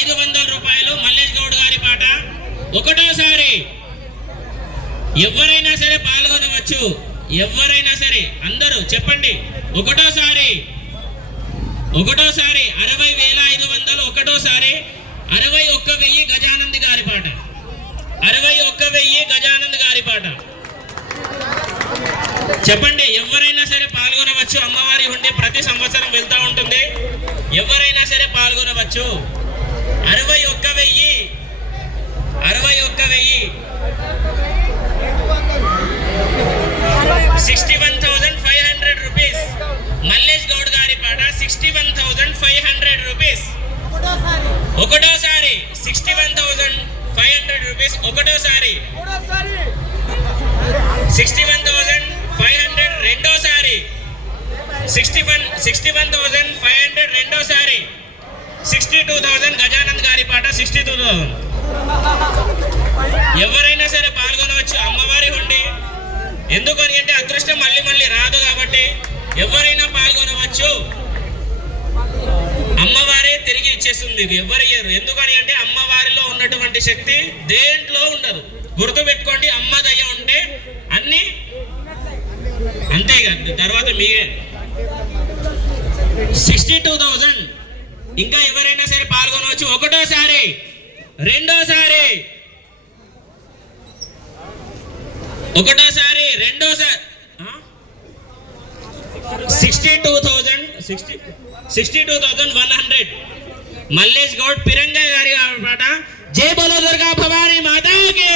ఐదు వందల రూపాయలు మల్లేష్ గౌడ్ గారి పాట. ఒకటోసారి ఎవరైనా సరే పాల్గొనవచ్చు. ఎవరైనా సరే అందరూ చెప్పండి. ఒకటోసారి ఒకటోసారి అరవై వేల ఐదు వందలు ఒకటోసారి అరవై ఒక్క వెయ్యి గజానంద్ గారి పాట. అరవై ఒక్క వెయ్యి గజానంద్ గారి పాట. చెప్పండి ఎవరైనా సరే పాల్గొనవచ్చు. అమ్మవారి ఉండి ప్రతి సంవత్సరం వెళ్తూ ఉంటుంది. ఎవరైనా సరే పాల్గొనవచ్చు. అరవై ఒక్క వెయ్యి. అరవై ఒక్క వెయ్యి. Sixty one thousand five hundred rupees Mallesh Goud గారి పాట sixty one thousand five hundred rupees ఒకటోసారి sixty one thousand five hundred rupees ఒకటోసారి sixty one thousand five hundred రెండోసారి sixty one sixty one thousand five hundred రెండోసారి sixty two thousand Gajanand గారి పాట sixty two thousand ఎవరైనా సరే పాల్గొనవచ్చు. అమ్మవారి ఉండి ఎందుకని అంటే అదృష్టం మళ్ళీ మళ్ళీ రాదు కాబట్టి ఎవరైనా పాల్గొనవచ్చు. అమ్మవారే తిరిగి ఇచ్చేస్తుంది. ఎవరు ఇయ్యరు. ఎందుకని అంటే అమ్మవారిలో ఉన్నటువంటి శక్తి దేంట్లో ఉండదు. గుర్తు పెట్టుకోండి అమ్మ దయ ఉంటే అన్ని అంతేగా తర్వాత మీరే. సిక్స్టీ టూ థౌజండ్ ఇంకా ఎవరైనా సరే పాల్గొనవచ్చు. ఒకటోసారి రెండోసారి. ఒకటోసారి రెండోసారి. Sixty two thousand sixty sixty two thousand one hundred Mallesh Goud పిరంగా గారి పాట. జై బలో దుర్గా భవానీ మాతాకి.